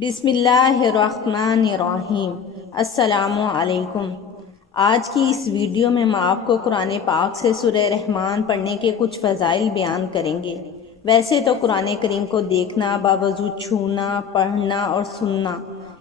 بسم اللہ الرحمن الرحیم۔ السلام علیکم۔ آج کی اس ویڈیو میں ہم آپ کو قرآن پاک سے سورہ رحمان پڑھنے کے کچھ فضائل بیان کریں گے۔ ویسے تو قرآن کریم کو دیکھنا، باوضو چھونا، پڑھنا اور سننا،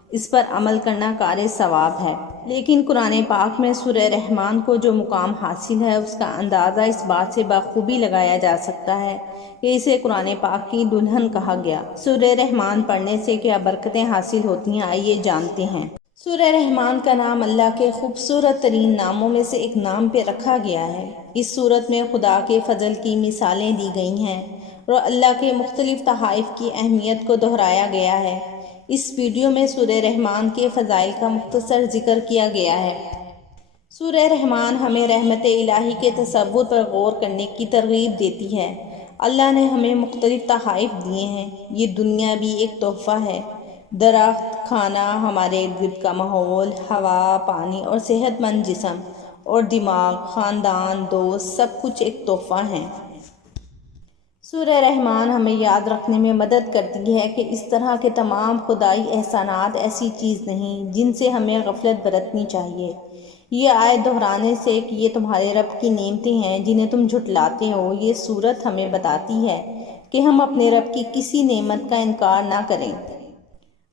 اس پر عمل کرنا کار ثواب ہے، لیکن قرآن پاک میں سورہ رحمان کو جو مقام حاصل ہے اس کا اندازہ اس بات سے بخوبی لگایا جا سکتا ہے کہ اسے قرآن پاک کی دلہن کہا گیا۔ سورہ رحمان پڑھنے سے کیا برکتیں حاصل ہوتی ہیں، آئیے جانتے ہیں۔ سورہ رحمان کا نام اللہ کے خوبصورت ترین ناموں میں سے ایک نام پہ رکھا گیا ہے۔ اس سورت میں خدا کے فضل کی مثالیں دی گئی ہیں اور اللہ کے مختلف تحائف کی اہمیت کو دہرایا گیا ہے۔ اس ویڈیو میں سورہ رحمان کے فضائل کا مختصر ذکر کیا گیا ہے۔ سورہ رحمان ہمیں رحمت الہی کے تصور پر غور کرنے کی ترغیب دیتی ہے۔ اللہ نے ہمیں مختلف تحائف دیے ہیں۔ یہ دنیا بھی ایک تحفہ ہے۔ درخت، کھانا، ہمارے ارد گرد کا ماحول، ہوا، پانی اور صحت مند جسم اور دماغ، خاندان، دوست، سب کچھ ایک تحفہ ہیں۔ سورہ رحمان ہمیں یاد رکھنے میں مدد کرتی ہے کہ اس طرح کے تمام خدائی احسانات ایسی چیز نہیں جن سے ہمیں غفلت برتنی چاہیے۔ یہ آیت دہرانے سے کہ یہ تمہارے رب کی نعمتیں ہیں جنہیں تم جھٹلاتے ہو، یہ سورت ہمیں بتاتی ہے کہ ہم اپنے رب کی کسی نعمت کا انکار نہ کریں۔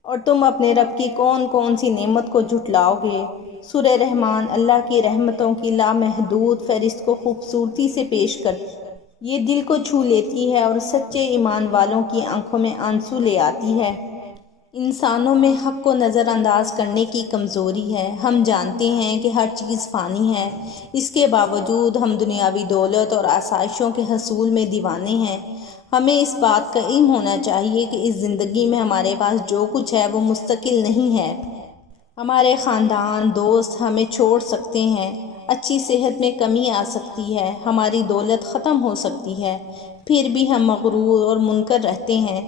اور تم اپنے رب کی کون کون سی نعمت کو جھٹلاؤ گے؟ سورہ رحمان اللہ کی رحمتوں کی لامحدود فہرست کو خوبصورتی سے پیش کرتی ہے۔ یہ دل کو چھو لیتی ہے اور سچے ایمان والوں کی آنکھوں میں آنسو لے آتی ہے۔ انسانوں میں حق کو نظر انداز کرنے کی کمزوری ہے۔ ہم جانتے ہیں کہ ہر چیز فانی ہے، اس کے باوجود ہم دنیاوی دولت اور آسائشوں کے حصول میں دیوانے ہیں۔ ہمیں اس بات کا علم ہونا چاہیے کہ اس زندگی میں ہمارے پاس جو کچھ ہے وہ مستقل نہیں ہے۔ ہمارے خاندان، دوست ہمیں چھوڑ سکتے ہیں، اچھی صحت میں کمی آ سکتی ہے، ہماری دولت ختم ہو سکتی ہے، پھر بھی ہم مغرور اور منکر رہتے ہیں۔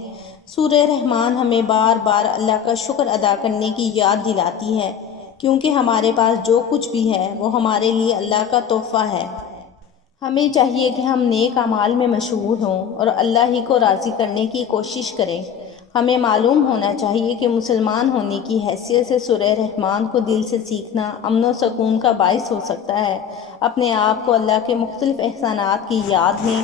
سورہ رحمان ہمیں بار بار اللہ کا شکر ادا کرنے کی یاد دلاتی ہے، کیونکہ ہمارے پاس جو کچھ بھی ہے وہ ہمارے لیے اللہ کا تحفہ ہے۔ ہمیں چاہیے کہ ہم نیک اعمال میں مشغول ہوں اور اللہ ہی کو راضی کرنے کی کوشش کریں۔ ہمیں معلوم ہونا چاہیے کہ مسلمان ہونے کی حیثیت سے سورہ رحمان کو دل سے سیکھنا امن و سکون کا باعث ہو سکتا ہے۔ اپنے آپ کو اللہ کے مختلف احسانات کی یاد میں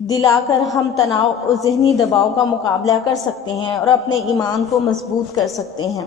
دلا کر ہم تناؤ اور ذہنی دباؤ کا مقابلہ کر سکتے ہیں اور اپنے ایمان کو مضبوط کر سکتے ہیں۔